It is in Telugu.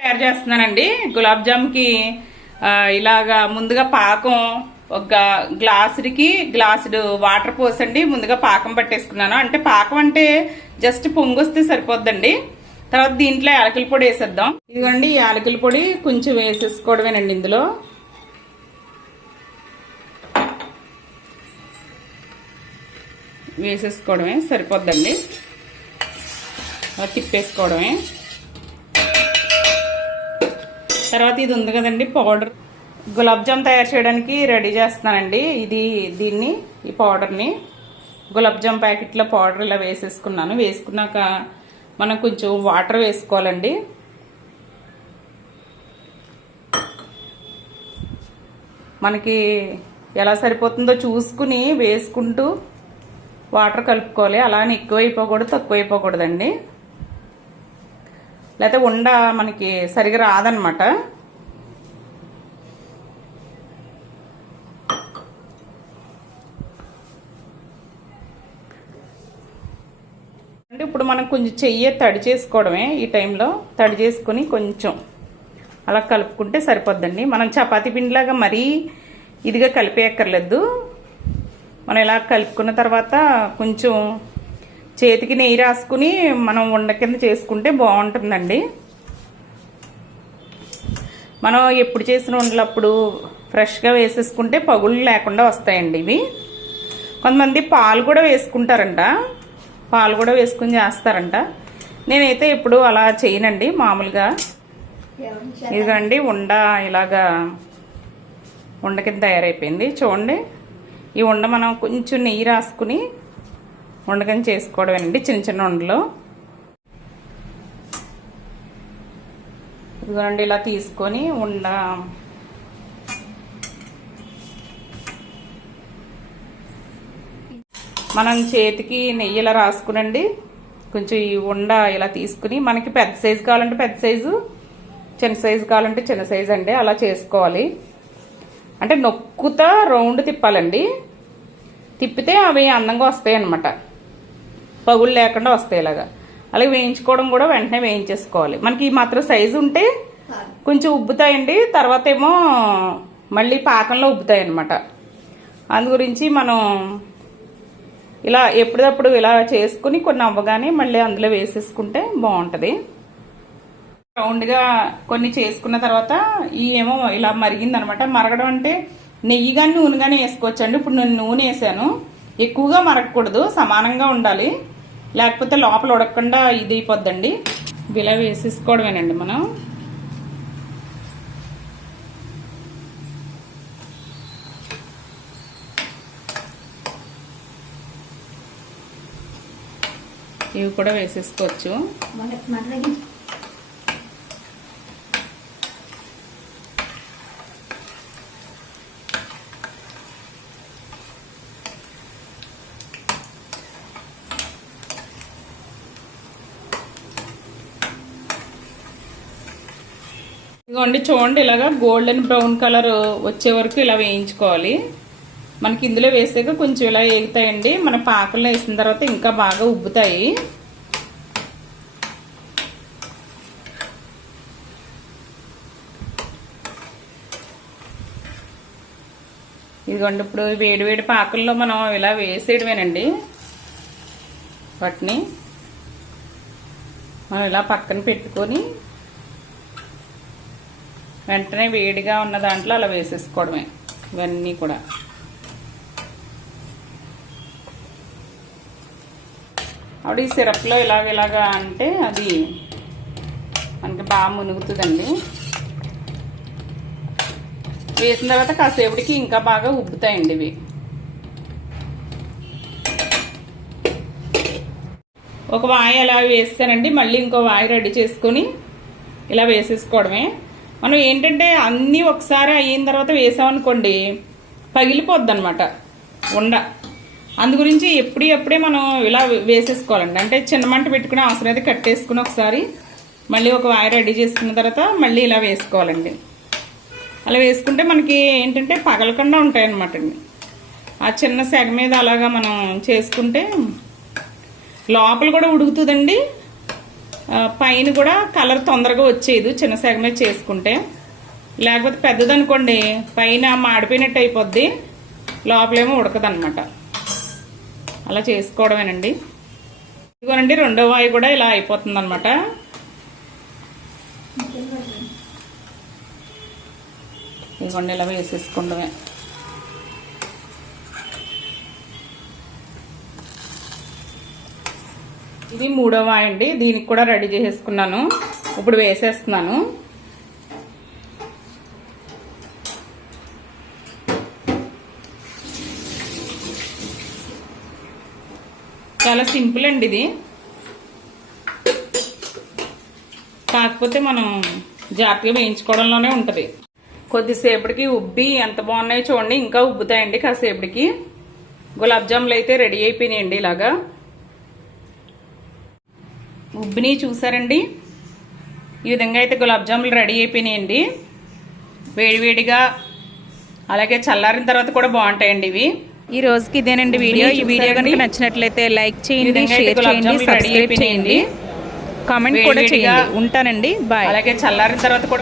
తయారు చేస్తున్నానండి గులాబ్ జామ్కి. ఇలాగా ముందుగా పాకం ఒక గ్లాసుడు వాటర్ పోసండి ముందుగా పాకం పట్టేసుకున్నాను. అంటే పాకం అంటే జస్ట్ పొంగొస్తే సరిపోద్దండి. తర్వాత దీంట్లో యాలకుల పొడి వేసేద్దాం. ఇదిగోండి యాలకుల పొడి కొంచెం వేసేసుకోవడమేనండి. ఇందులో వేసేసుకోవడమే సరిపోద్దండి. తిప్పేసుకోవడమే. తర్వాత ఇది ఉంది కదండి పౌడర్, గులాబ్ జామ్ తయారు చేయడానికి రెడీ చేస్తున్నానండి. ఈ పౌడర్ని గులాబ్ జామ్ ప్యాకెట్లో పౌడర్ ఇలా వేసేసుకున్నాను. వేసుకున్నాక మనం కొంచెం వాటర్ వేసుకోవాలండి. మనకి ఎలా సరిపోతుందో చూసుకుని వేసుకుంటూ వాటర్ కలుపుకోవాలి. అలానే ఎక్కువైపోకూడదు తక్కువైపోకూడదండి, లేకపోతే ఉండ మనకి సరిగా రాదనమాట. అంటే ఇప్పుడు మనం కొంచెం చెయ్యి తడి చేసుకోవడమే. ఈ టైంలో తడి చేసుకుని కొంచెం అలా కలుపుకుంటే సరిపోద్దండి. మనం చపాతీ పిండిలాగా మరీ ఇదిగా కలిపేయక్కర్లేదు. మనం ఇలా కలుపుకున్న తర్వాత కొంచెం చేతికి నెయ్యి రాసుకుని మనం ఉండ కింద చేసుకుంటే బాగుంటుందండి. మనం ఎప్పుడు చేసిన ఉండలప్పుడు ఫ్రెష్గా వేసేసుకుంటే పగుళ్ళు లేకుండా వస్తాయండి ఇవి. కొంతమంది పాలు కూడా వేసుకుంటారంట, పాలు కూడా వేసుకుని చేస్తారంట. నేనైతే ఎప్పుడు అలా చేయనండి. మామూలుగా ఇదిగండి ఉండ ఇలాగా ఉండ కింద తయారైపోయింది. చూడండి, ఈ ఉండ మనం కొంచెం నెయ్యి రాసుకుని ఉండకని చేసుకోవడమేనండి. చిన్న చిన్న ఉండలు ఇదిగోండి ఇలా తీసుకొని ఉండ మనం చేతికి నెయ్యి ఇలా రాసుకునండి. కొంచెం ఈ ఉండ ఇలా తీసుకుని మనకి పెద్ద సైజు కావాలంటే పెద్ద సైజు, చిన్న సైజు కావాలంటే చిన్న సైజు అండి. అలా చేసుకోవాలి. అంటే నొక్కుతా రౌండ్ తిప్పాలండి. తిప్పితే అవి అందంగా వస్తాయి అన్నమాట, పగుళ్ళు లేకుండా వస్తాయి. ఇలాగా అలాగే వేయించుకోవడం కూడా వెంటనే వేయించేసుకోవాలి. మనకి ఈ మాత్రం సైజు ఉంటే కొంచెం ఉబ్బుతాయండి. తర్వాత ఏమో మళ్ళీ పాకంలో ఉబ్బుతాయి అన్నమాట. అందు గురించి మనం ఇలా ఎప్పుడప్పుడు ఇలా చేసుకుని కొన్ని అవ్వగానే మళ్ళీ అందులో వేసేసుకుంటే బాగుంటుంది. రౌండ్గా కొన్ని చేసుకున్న తర్వాత ఈ ఏమో ఇలా మరిగిందనమాట. మరగడం అంటే నెయ్యి కానీ నూనె కానీ వేసుకోవచ్చు అండి. ఇప్పుడు నేను నూనె వేసాను. ఎక్కువగా మరగకూడదు, సమానంగా ఉండాలి, లేకపోతే లోపల ఉడకకుండా ఇది అయిపోద్దండి. ఇలా వేసేసుకోవడమేనండి మనం. ఇవి కూడా వేసేసుకోవచ్చు. ఇదిగోండి చూడండి, ఇలాగా గోల్డెన్ బ్రౌన్ కలర్ వచ్చే వరకు ఇలా వేయించుకోవాలి. మనకి ఇందులో వేసాక కొంచెం ఇలా వేగుతాయండి. మన పాకంలో వేసిన తర్వాత ఇంకా బాగా ఉబ్బుతాయి. ఇదిగోండి ఇప్పుడు వేడి వేడి పాకంలో మనం ఇలా వేసేయడమేనండి. వాటిని మనం ఇలా పక్కన పెట్టుకొని వెంటనే వేడిగా ఉన్న దాంట్లో అలా వేసేసుకోవడమే. ఇవన్నీ కూడా ఆవిడ ఈ సిరప్లో ఇలాగా అంటే అది మనకి బాగా మునుగుతుందండి. వేసిన తర్వాత కాసేపటికి ఇంకా బాగా ఉబ్బుతాయండి ఇవి. ఒక వాయి అలా వేస్తానండి. మళ్ళీ ఇంకో వాయి రెడీ చేసుకొని ఇలా వేసేసుకోవడమే. మనం ఏంటంటే అన్నీ ఒకసారి అయిన తర్వాత వేసామనుకోండి పగిలిపోద్ది అనమాట ఉండ. అందు గురించి ఎప్పుడే మనం ఇలా వేసేసుకోవాలండి. అంటే చిన్న మంట పెట్టుకుని అవసరం అయితే కట్టేసుకుని ఒకసారి మళ్ళీ ఒక వాయి రెడీ చేసుకున్న తర్వాత మళ్ళీ ఇలా వేసుకోవాలండి. అలా వేసుకుంటే మనకి ఏంటంటే పగలకుండా ఉంటాయన్నమాట అండి. ఆ చిన్న సెగ మీద అలాగా మనం చేసుకుంటే లోపల కూడా ఉడుకుతుందండి, పైన కూడా కలర్ తొందరగా వచ్చేది చిన్న సెగ మీద చేసుకుంటే. లేకపోతే పెద్దదనుకోండి పైన మాడిపోయినట్టు అయిపోద్ది, లోపలేమో ఉడకదనమాట. అలా చేసుకోవడమేనండి. ఇదిగోనండి రెండో వాయి కూడా ఇలా అయిపోతుంది అనమాట. ఇదిగోండి ఇలా వేసేసుకోవడమే. ఇది మూడో వాయి అండి. దీనికి కూడా రెడీ చేసేసుకున్నాను. ఇప్పుడు వేసేస్తున్నాను. చాలా సింపుల్ అండి ఇది, కాకపోతే మనం జాగ్రత్తగా వేయించుకోవడంలోనే ఉంటుంది. కొద్దిసేపటికి ఉబ్బి ఎంత బాగున్నాయో చూడండి. ఇంకా ఉబ్బుతాయండి కాసేపటికి. గులాబ్ జాములు అయితే రెడీ అయిపోయినాయండి. ఇలాగా ఉబ్బిని చూసారండి. ఈ విధంగా అయితే గులాబ్ జాములు రెడీ అయిపోయినాయండి. వేడివేడిగా అలాగే చల్లారిన తర్వాత కూడా బాగుంటాయండి ఇవి. ఈ రోజుకి ఇదేనండి వీడియో. ఈ వీడియో కనుక నచ్చినట్లయితే లైక్ చేయండి, షేర్ చేయండి, సబ్స్క్రైబ్ చేయండి, కామెంట్ కూడా చేయండి. ఉంటానండి. బాయ్. అలాగే చల్లారిన తర్వాత కూడా